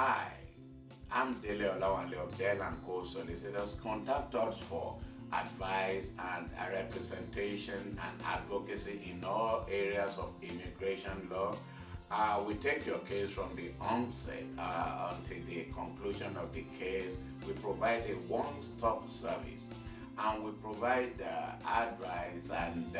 Hi, I'm Dele Olawanle of Dele & Solicitors. Contact us for advice and representation and advocacy in all areas of immigration law. We take your case from the onset until the conclusion of the case. We provide a one-stop service, and we provide advice and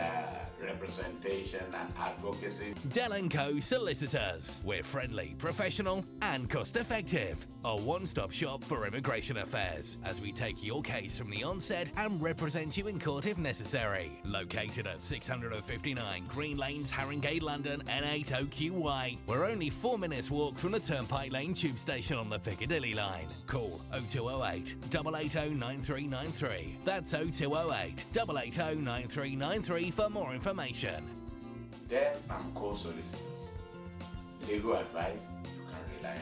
representation and advocacy. Dele & Co Solicitors. We're friendly, professional and cost-effective. A one-stop shop for immigration affairs as we take your case from the onset and represent you in court if necessary. Located at 659 Green Lanes, Haringey, London, N80QY. We're only 4 minutes walk from the Turnpike Lane tube station on the Piccadilly line. Call 0208 880 9393. That's 0208 880 9393 for more information. Dele & Co Solicitors. Legal advice you can rely on.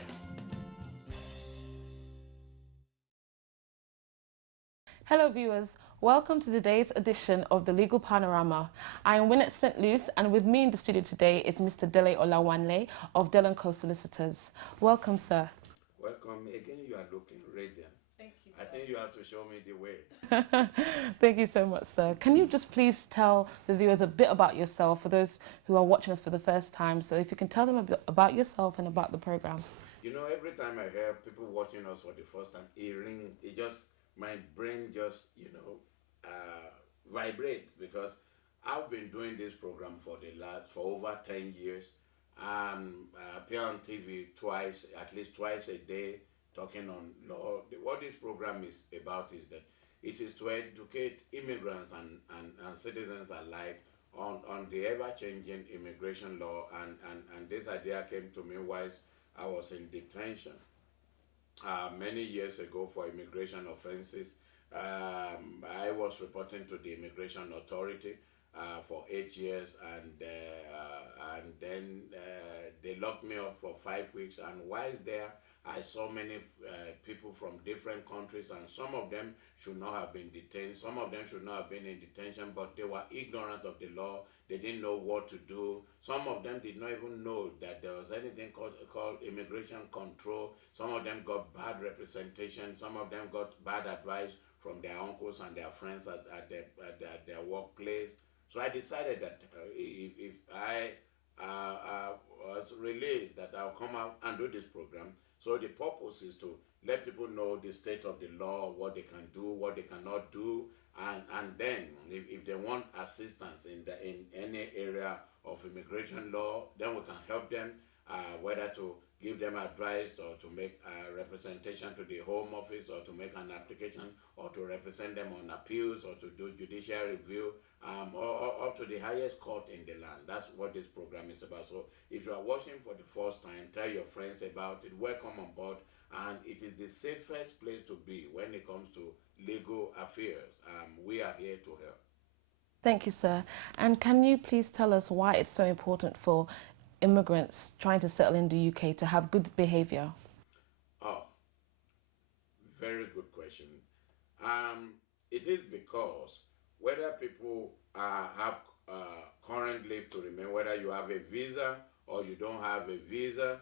Hello viewers, welcome to today's edition of the Legal Panorama. I am Winnet St. Luce, and with me in the studio today is Mr. Dele Olawanle of Dele & Co Solicitors. Welcome, sir. Welcome. Again, you are looking radiant. Thank you, sir. I think you have to show me the way. Thank you so much, sir. Can you just please tell the viewers a bit about yourself for those who are watching us for the first time? So if you can tell them a bit about yourself and about the program. You know, every time I hear people watching us for the first time, my brain just, vibrates, because I've been doing this program for over 10 years. Appear on TV at least twice a day, talking on law. What this program is about is that it is to educate immigrants and citizens alike on the ever-changing immigration law, and this idea came to me whilst I was in detention many years ago for immigration offenses. I was reporting to the Immigration Authority for 8 years, and then they locked me up for 5 weeks. And whilst there, I saw many people from different countries, and some of them should not have been detained. Some of them should not have been in detention, but they were ignorant of the law. They didn't know what to do. Some of them did not even know that there was anything called immigration control. Some of them got bad representation. Some of them got bad advice from their uncles and their friends at their workplace. So I decided that if I was released, that I'll come out and do this program. So the purpose is to let people know the state of the law, what they can do, what they cannot do, and then if they want assistance in any area of immigration law, then we can help them, whether to give them advice or to make a representation to the Home Office, or to make an application, or to represent them on appeals, or to do judicial review, or up to the highest court in the land. That's what this program is about. So if you are watching for the first time, tell your friends about it. Welcome on board. And it is the safest place to be when it comes to legal affairs. We are here to help. Thank you, sir. And can you please tell us why it's so important for immigrants trying to settle in the UK to have good behavior? Oh, very good question. It is because whether people have current leave to remain, whether you have a visa or you don't have a visa,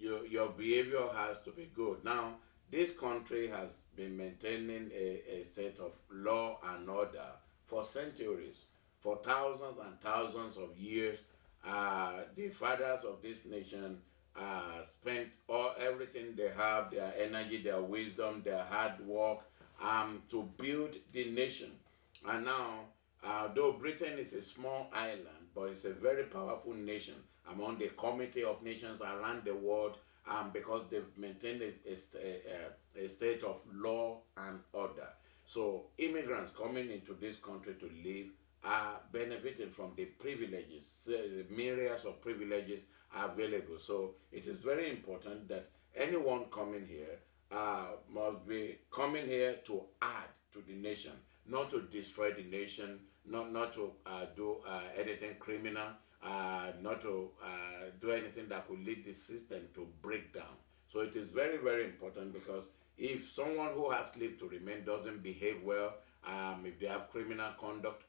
your behavior has to be good. Now, this country has been maintaining a state of law and order for centuries, for thousands and thousands of years. The fathers of this nation spent everything they have, their energy, their wisdom, their hard work, to build the nation. And now, though Britain is a small island, but it's a very powerful nation among the community of nations around the world, because they've maintained a state of law and order. So immigrants coming into this country to live are benefiting from the privileges. The myriads of privileges are available. So it is very important that anyone coming here must be coming here to add to the nation, not to destroy the nation, not to do anything criminal, not to do anything that could lead the system to break down. So it is very, very important, because if someone who has leave to remain doesn't behave well, if they have criminal conduct,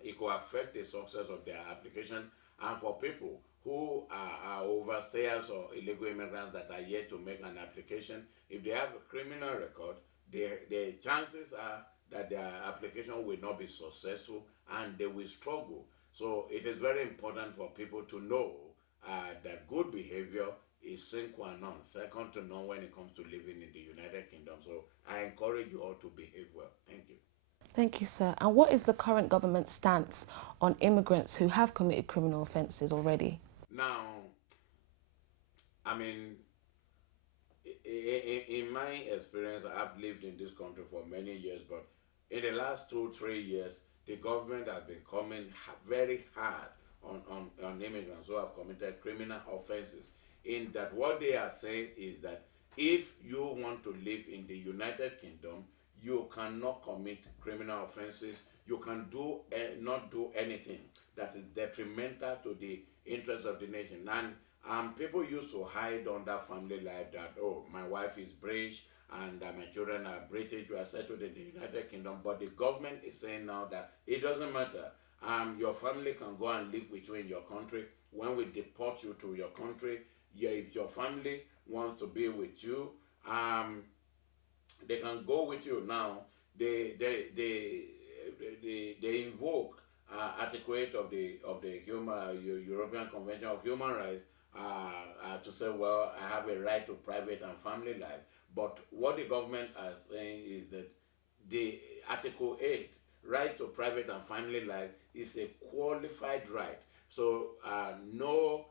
it could affect the success of their application. And for people who are overstayers or illegal immigrants that are yet to make an application, if they have a criminal record, the chances are that their application will not be successful and they will struggle. So it is very important for people to know that good behavior is sine qua non, second to none when it comes to living in the United Kingdom. So I encourage you all to behave well. Thank you. Thank you, sir. And what is the current government stance on immigrants who have committed criminal offences already? Now, I mean, in my experience, I've lived in this country for many years, but in the last 2, 3 years, the government has been coming very hard on immigrants who have committed criminal offenses. In that, what they are saying is that if you want to live in the United Kingdom, you cannot commit criminal offenses. You can not do anything that is detrimental to the interests of the nation. And people used to hide under family life that, oh, my wife is British and my children are British, we are settled in the United Kingdom. But the government is saying now that it doesn't matter. Your family can go and live with you in your country. When we deport you to your country, if your family wants to be with you, they can go with you now. They invoke Article 8 of the European Convention of Human Rights to say, well, I have a right to private and family life. But what the government are saying is that the Article 8, right to private and family life, is a qualified right. So no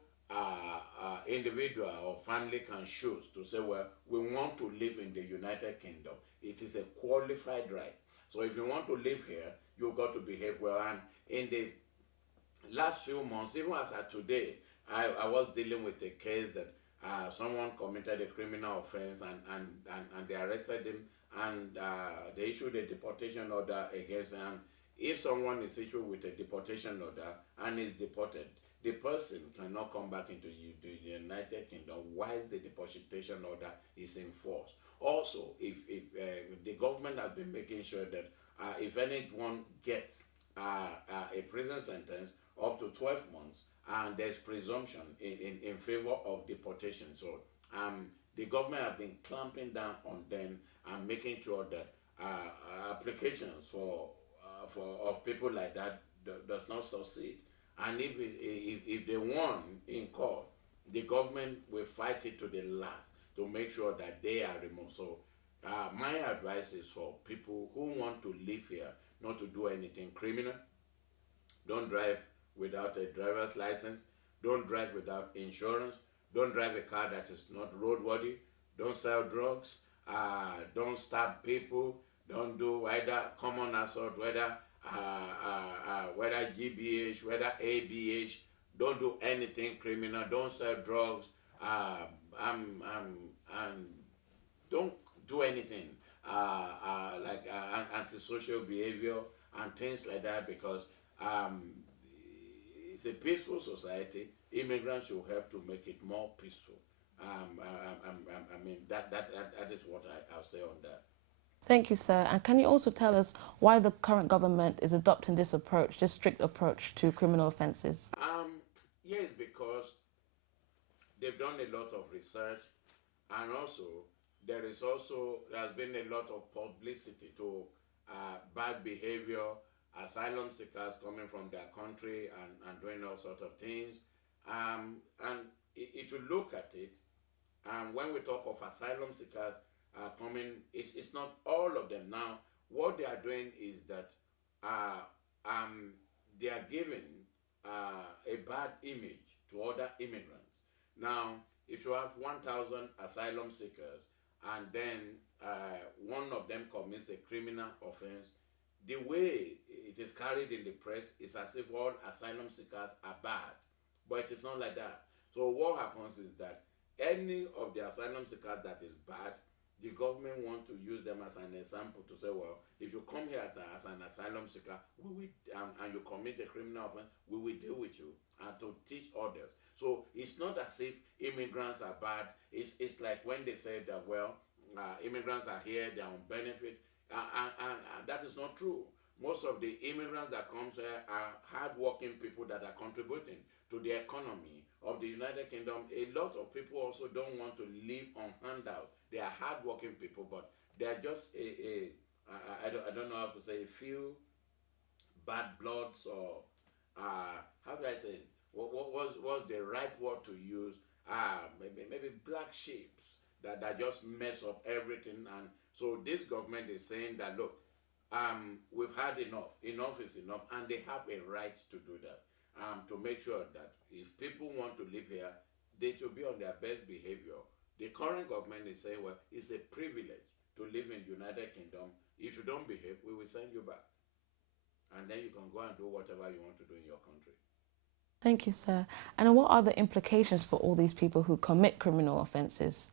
individual or family can choose to say, well, we want to live in the United Kingdom. It is a qualified right. So if you want to live here, you've got to behave well. And in the last few months, even as of today, I was dealing with a case that someone committed a criminal offense and they arrested him and they issued a deportation order against him. If someone is issued with a deportation order and is deported, the person cannot come back into the United Kingdom whilst the deportation order is in force. Also, if the government has been making sure that if anyone gets a prison sentence up to 12 months, and there's presumption in favor of deportation. So the government have been clamping down on them and making sure that applications of people like that does not succeed. And if they won in court, the government will fight it to the last to make sure that they are removed. So my advice is for people who want to live here not to do anything criminal. Don't drive without a driver's license. Don't drive without insurance. Don't drive a car that is not roadworthy. Don't sell drugs. Don't stab people. Don't do either common assault, whether GBH, whether ABH. Don't do anything criminal. Don't sell drugs. Don't do anything like antisocial behavior and things like that, because it's a peaceful society. Immigrants should help to make it more peaceful. I mean, that is what I'll say on that. Thank you, sir. And can you also tell us why the current government is adopting this approach, this strict approach to criminal offences? Yes, because they've done a lot of research, and also there has been a lot of publicity to bad behavior, asylum seekers coming from their country and doing all sorts of things. And if you look at it, when we talk of asylum seekers coming, it's not all of them. Now, what they are doing is that they are giving a bad image to other immigrants. Now, if you have 1,000 asylum seekers and then one of them commits a criminal offense, the way it is carried in the press is as if all asylum seekers are bad, but it is not like that. So what happens is that any of the asylum seekers that is bad, the government want to use them as an example to say, well, if you come here as an asylum seeker, we will, and you commit a criminal offense, we will deal with you, and to teach others. So it's not as if immigrants are bad. It's like when they say that, well, immigrants are here, they're on benefit, and that is not true. Most of the immigrants that come here are hardworking people that are contributing to the economy of the United Kingdom, a lot of people also don't want to live on handout. They are hardworking people, but they are just I don't know how to say, a few bad bloods, or how do I say it? Was the right word to use? Maybe black sheep that just mess up everything. And so this government is saying that, look, we've had enough. Enough is enough, and they have a right to do that. To make sure that if people want to live here, they should be on their best behavior. The current government is saying, well, it's a privilege to live in the United Kingdom. If you don't behave, we will send you back, and then you can go and do whatever you want to do in your country. Thank you, sir. And what are the implications for all these people who commit criminal offences?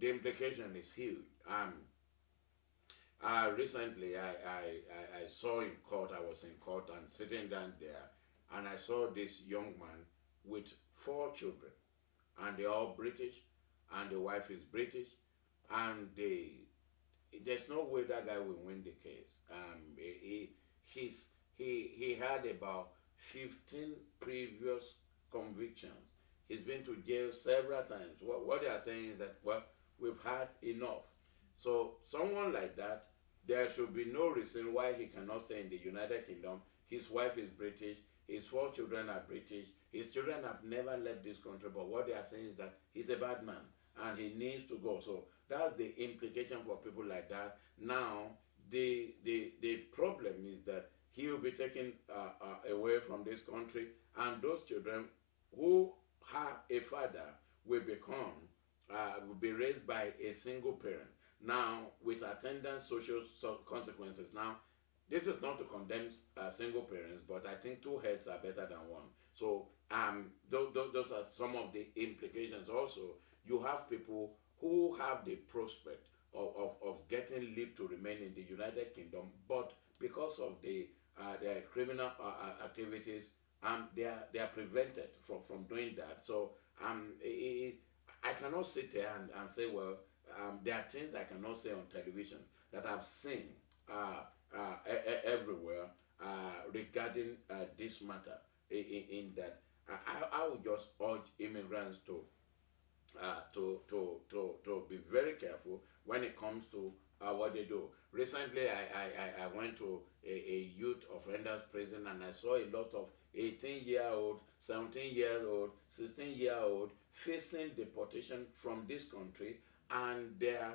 The implication is huge. Recently, I saw in court, I was in court and sitting down there, and I saw this young man with 4 children, and they're all British, and the wife is British, and there's no way that guy will win the case. He had about 15 previous convictions. He's been to jail several times. What they are saying is that, well, we've had enough. So someone like that, there should be no reason why he cannot stay in the United Kingdom. His wife is British. His 4 children are British. His children have never left this country, but what they are saying is that he's a bad man and he needs to go. So that's the implication for people like that. Now, the problem is that he will be taken away from this country, and those children who have a father will be raised by a single parent. Now, with attendant social consequences. Now, this is not to condemn single parents, but I think 2 heads are better than one. So those are some of the implications. Also, you have people who have the prospect of getting leave to remain in the United Kingdom, but because of their criminal activities, they are prevented from doing that. So I cannot sit there and say, well, there are things I cannot say on television that I've seen everywhere regarding this matter. In that, I would just urge immigrants to be very careful when it comes to what they do. Recently, I went to a youth offenders prison, and I saw a lot of 18-year-old, 17-year-old, 16-year-old facing deportation from this country, and their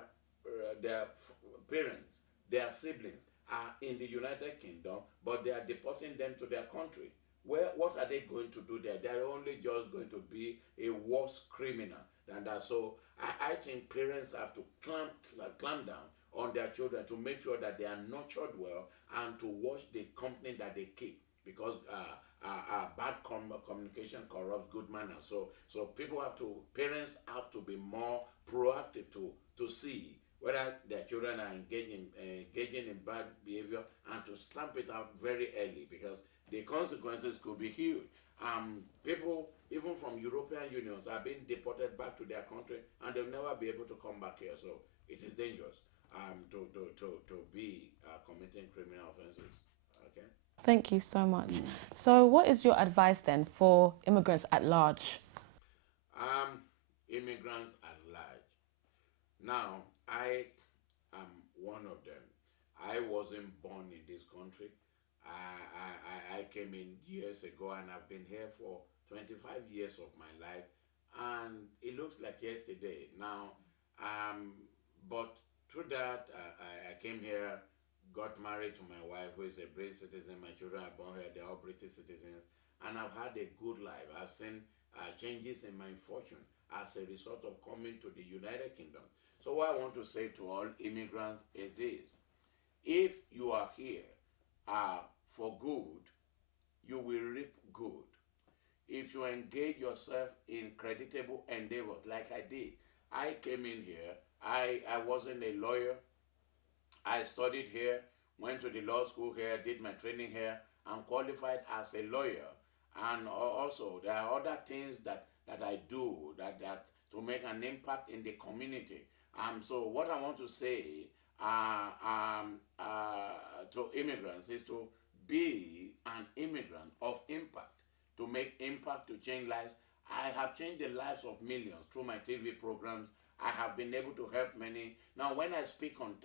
parents, their siblings are in the United Kingdom, but they are deporting them to their country. What are they going to do there? They are only just going to be a worse criminal than that. So I think parents have to clamp down on their children to make sure that they are nurtured well, and to watch the company that they keep, because bad communication corrupts good manners. So parents have to be more proactive to see whether their children are engaging in bad behavior, and to stamp it out very early, because the consequences could be huge. People, even from European unions, are being deported back to their country, and they'll never be able to come back here. So it is dangerous to be committing criminal offenses. Okay. Thank you so much. So what is your advice then for immigrants at large? Immigrants at large. Now, I am one of them. I wasn't born in this country. I came in years ago, and I've been here for 25 years of my life, and it looks like yesterday. Now, but through that, I came here, got married to my wife, who is a British citizen. My children are born here, they're all British citizens, and I've had a good life. I've seen changes in my fortune as a result of coming to the United Kingdom. So what I want to say to all immigrants is this: if you are here for good, you will reap good. If you engage yourself in creditable endeavors like I did, I came in here, I wasn't a lawyer. I studied here, went to the law school here, did my training here, and qualified as a lawyer. And also, there are other things that I do that to make an impact in the community. So what I want to say to immigrants is to be an immigrant of impact, to make impact, to change lives, I have changed the lives of millions through my TV programs. I have been able to help many. Now, when I speak on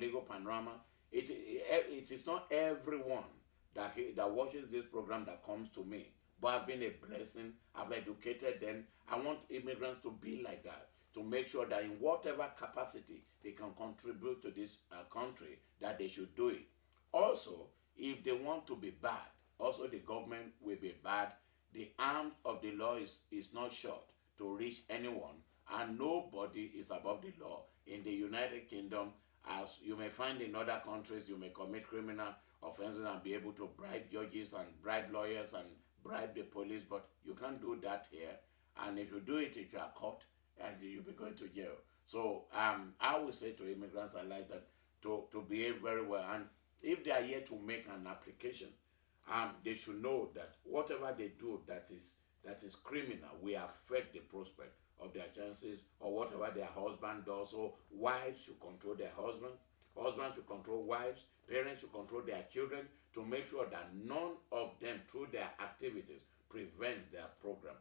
Legal Panorama, it is not everyone that watches this program that comes to me, but I've been a blessing. I've educated them. I want immigrants to be like that, to make sure that in whatever capacity they can contribute to this country, that they should do it. Also, if they want to be bad, also the government will be bad. The arm of the law is not short to reach anyone, and nobody is above the law. In the United Kingdom, as you may find in other countries, you may commit criminal offenses and be able to bribe judges and bribe lawyers and bribe the police, but you can't do that here. And if you do it, if you are caught, and you'll be going to jail. So I would say to immigrants like that to behave very well. And if they are here to make an application, they should know that whatever they do that is criminal will affect the prospect of their chances, or whatever their husband does. So wives should control their husbands, husbands should control wives, parents should control their children, to make sure that none of them, through their activities, prevent their program,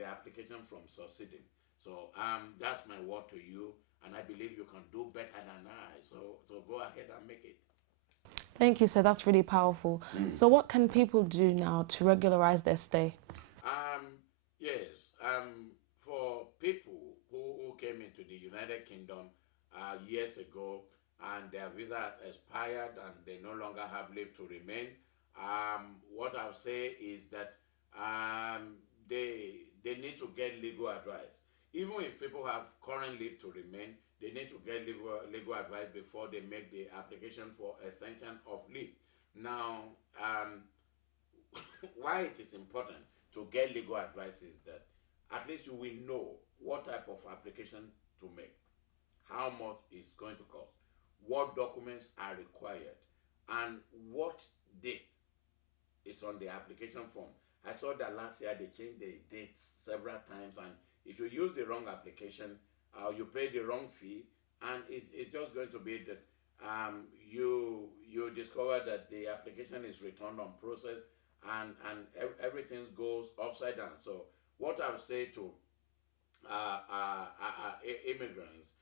their application from succeeding. So that's my word to you, and I believe you can do better than I. So go ahead and make it. Thank you, sir. That's really powerful. So what can people do now to regularize their stay? Yes. For people who came into the United Kingdom years ago, and their visa expired and they no longer have leave to remain, what I'll say is that they need to get legal advice. Even if people have current leave to remain, they need to get legal advice before they make the application for extension of leave. Now, why it is important to get legal advice is that at least you will know what type of application to make, how much it's going to cost, what documents are required, and what date is on the application form. I saw that last year they changed the dates several times, and if you use the wrong application, you pay the wrong fee, and it's just going to be that you discover that the application is returned on process, and everything goes upside down. So what I would say to immigrants,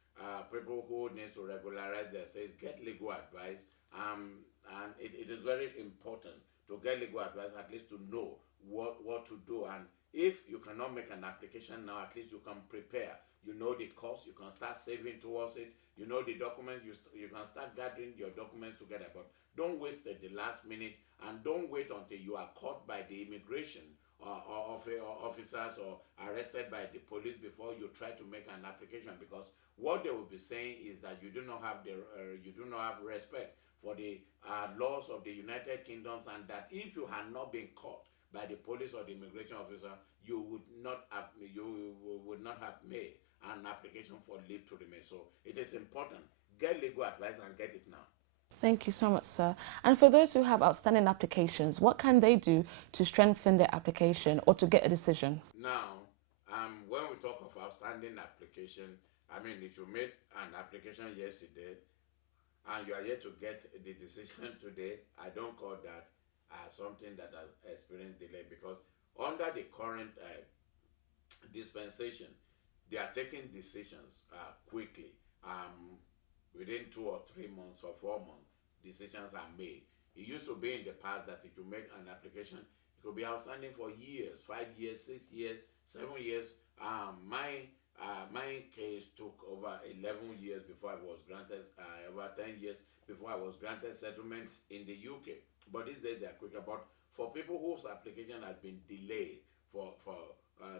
people who need to regularize their status, get legal advice. And it is very important to get legal advice, at least to know what to do. And if you cannot make an application now, at least you can prepare. You know the cost, you can start saving towards it. You know the documents, you can start gathering your documents together. But don't waste at the last minute, and don't wait until you are caught by the immigration officers or arrested by the police before you try to make an application, because what they will be saying is that you do not have respect for the laws of the United Kingdom, and that if you had not been caught by the police or the immigration officer, you would not have made an application for leave to remain. So it is important. Get legal advice and get it now. Thank you so much, sir. And for those who have outstanding applications, what can they do to strengthen their application or to get a decision? Now, when we talk of outstanding application, I mean, if you made an application yesterday and you are yet to get the decision today, I don't call that something that has experienced delay, because under the current dispensation, they are taking decisions quickly. Within 2 or 3 months or 4 months, decisions are made. It used to be in the past that if you make an application, it could be outstanding for years, 5 years, 6 years, 7 years. My case took over 11 years before I was granted, over 10 years before I was granted settlement in the UK. But these days they are quicker. But for people whose application has been delayed for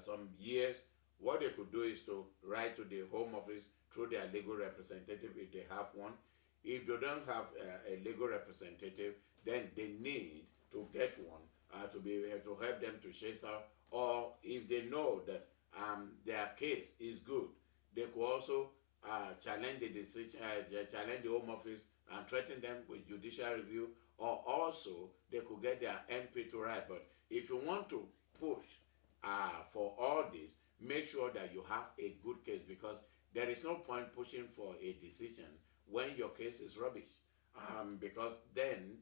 some years, what they could do is to write to the Home Office through their legal representative if they have one. If they don't have a legal representative, then they need to get one to be able to help them to chase out. Or if they know that their case is good, they could also challenge the decision, challenge the Home Office and threaten them with judicial review. Or also they could get their MP to write. But if you want to push for all this, make sure that you have a good case, because there is no point pushing for a decision when your case is rubbish, because then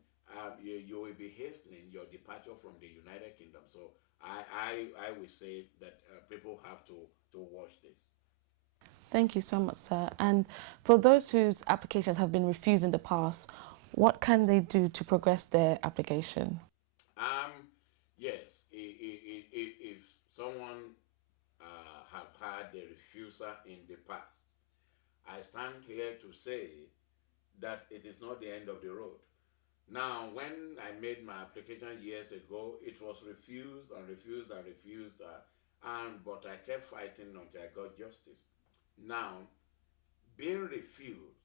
you will be hastening your departure from the United Kingdom. So I will say that people have to watch this. Thank you so much, sir. And for those whose applications have been refused in the past, what can they do to progress their application? Yes, if someone have had a refusal in the past, I stand here to say that it is not the end of the road. Now, when I made my application years ago, it was refused and refused and refused, but I kept fighting until I got justice. Now, being refused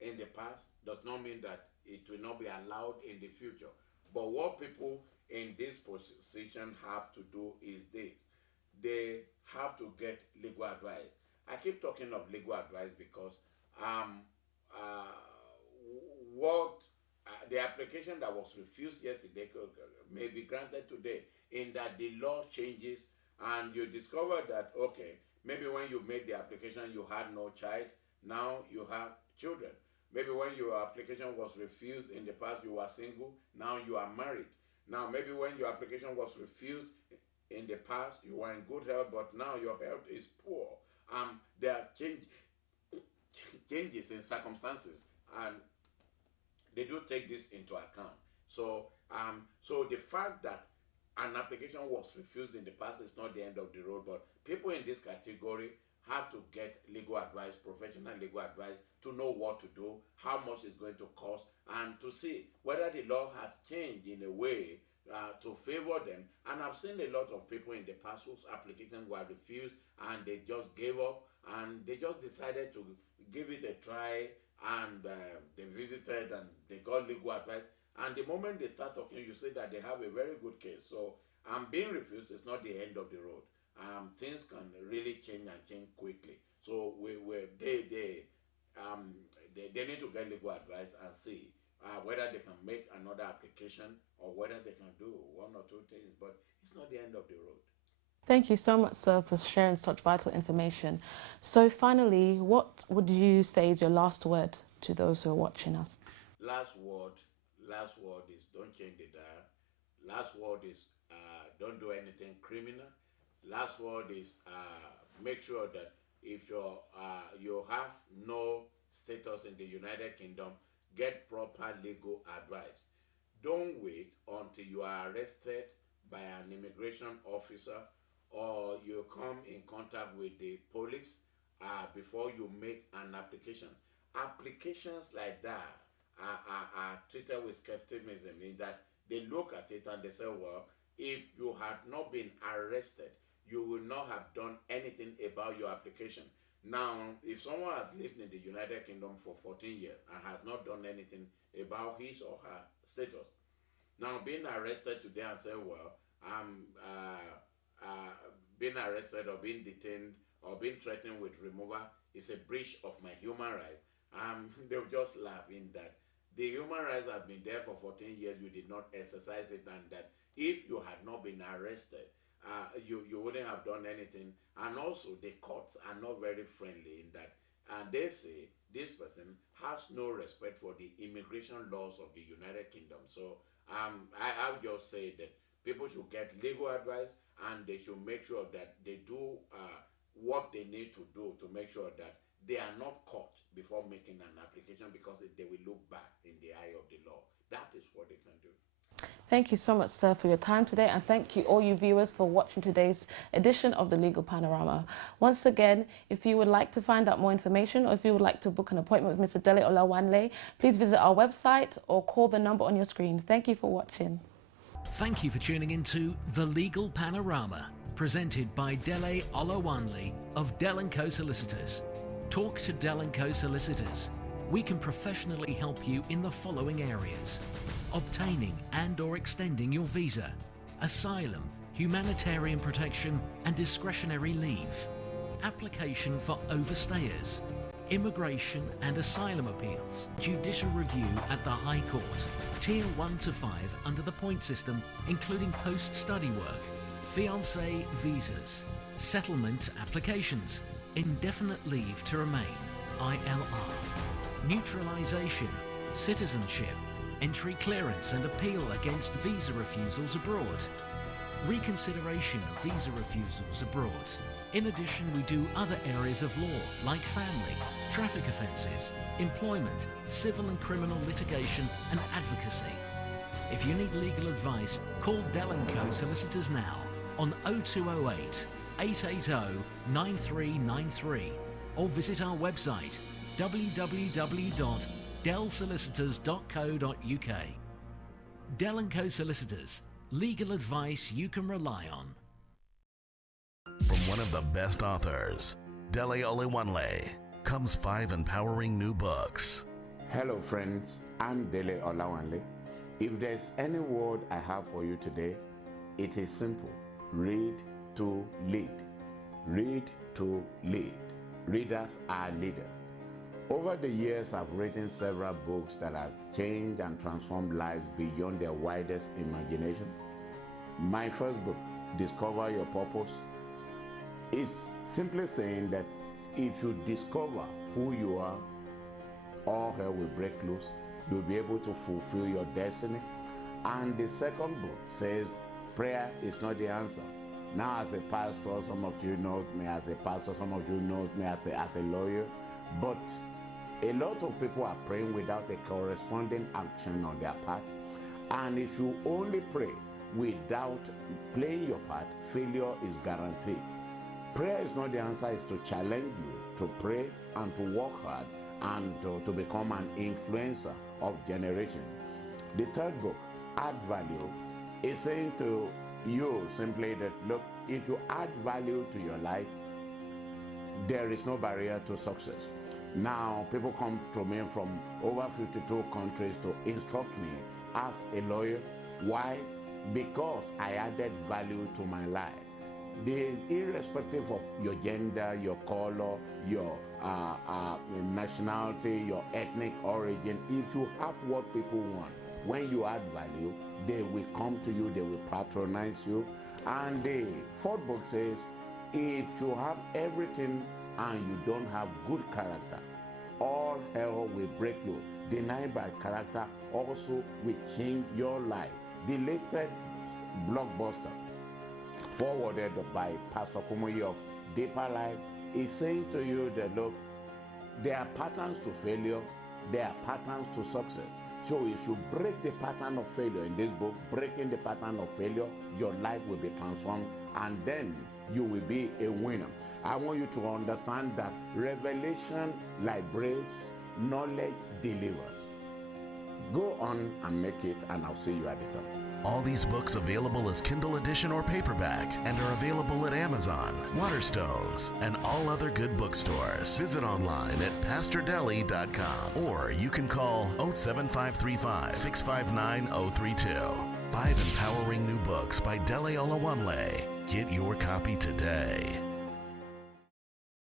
in the past does not mean that it will not be allowed in the future. But what people in this position have to do is this: they have to get legal advice. I keep talking of legal advice because um, uh, what the application that was refused yesterday may be granted today, in that the law changes and you discover that, okay, maybe when you made the application you had no child, now you have children. Maybe when your application was refused in the past you were single, now you are married. Now maybe when your application was refused in the past you were in good health, but now your health is poor. There are changes in circumstances, and they do take this into account. So the fact that an application was refused in the past is not the end of the road, but people in this category have to get legal advice, professional legal advice, to know what to do, how much it's going to cost, and to see whether the law has changed in a way to favor them. And I've seen a lot of people in the past whose applications were refused and they just gave up and they just decided to give it a try, and they visited and they got legal advice. And the moment they start talking, you see that they have a very good case. So being refused is not the end of the road. Things can really change and change quickly. So they need to get legal advice and see whether they can make another application or whether they can do one or two things. But it's not the end of the road. Thank you so much, sir, for sharing such vital information. So finally, what would you say is your last word to those who are watching us? Last word, last word is don't change the dial. Last word is don't do anything criminal. Last word is make sure that if you have no status in the United Kingdom, get proper legal advice. Don't wait until you are arrested by an immigration officer or you come in contact with the police before you make an application. Applications like that are treated with skepticism, in that they look at it and they say, well, if you had not been arrested, you will not have done anything about your application. Now, if someone has lived in the United Kingdom for 14 years and has not done anything about his or her status, now being arrested today and say, well, I'm being arrested or being detained or being threatened with removal is a breach of my human rights. They'll just laugh, in that the human rights have been there for 14 years, you did not exercise it, and that if you had not been arrested, you wouldn't have done anything. And also, the courts are not very friendly in that, and they say this person has no respect for the immigration laws of the United Kingdom. So I would just say that people should get legal advice, and they should make sure that they do what they need to do to make sure that they are not caught before making an application, because they will look bad in the eye of the law. That is what they can do. Thank you so much, sir, for your time today, and thank you all you viewers for watching today's edition of the Legal Panorama. Once again, if you would like to find out more information, or if you would like to book an appointment with Mr. Dele Olawanle, please visit our website or call the number on your screen. Thank you for watching. Thank you for tuning into the Legal Panorama, presented by Dele Olawanle of Dele & Co Solicitors. Talk to Dele & Co Solicitors. We can professionally help you in the following areas: obtaining and/or extending your visa, asylum, humanitarian protection and discretionary leave, application for overstayers, immigration and asylum appeals, judicial review at the High Court, Tier 1 to 5 under the point system, including post-study work, fiancé visas, settlement applications, indefinite leave to remain, ILR, neutralisation, citizenship, entry clearance and appeal against visa refusals abroad, reconsideration of visa refusals abroad. In addition, we do other areas of law like family, traffic offences, employment, civil and criminal litigation and advocacy. If you need legal advice, call Dele & Co Solicitors now on 0208 880 9393 or visit our website www.delsolicitors.co.uk. Dele & Co Solicitors, legal advice you can rely on. From one of the best authors, Dele Olawanle, comes 5 empowering new books. Hello friends, I'm Dele Olawanle. If there's any word I have for you today, it is simple. Read to lead. Read to lead. Readers are leaders. Over the years, I've written several books that have changed and transformed lives beyond their widest imagination. My first book, Discover Your Purpose, is simply saying that if you discover who you are, all hell will break loose. You'll be able to fulfill your destiny. And the second book says, prayer is not the answer. Now, as a pastor, some of you know me as a pastor, some of you know me as a lawyer, but a lot of people are praying without a corresponding action on their part. And if you only pray without playing your part, failure is guaranteed. Prayer is not the answer, it's to challenge you to pray and to work hard and to become an influencer of generation. The third book, Add Value, is saying to you simply that, look, if you add value to your life, there is no barrier to success. Now, people come to me from over 52 countries to instruct me as a lawyer. Why? Because I added value to my life. Irrespective of your gender, your color, your nationality, your ethnic origin, if you have what people want, when you add value, they will come to you, they will patronize you. And the fourth book says, if you have everything and you don't have good character, all hell will break loose. Denied by character also will change your life. The latest blockbuster, forwarded by Pastor Kumoyi of Deeper Life, is saying to you that, look, there are patterns to failure, there are patterns to success. So if you break the pattern of failure in this book, breaking the pattern of failure, your life will be transformed and then you will be a winner. I want you to understand that revelation liberates, knowledge delivers. Go on and make it, and I'll see you at the top. All these books available as Kindle edition or paperback and are available at Amazon, Waterstones, and all other good bookstores. Visit online at PastorDele.com or you can call 07535 659 032. 5 empowering new books by Dele Olawanle. Get your copy today.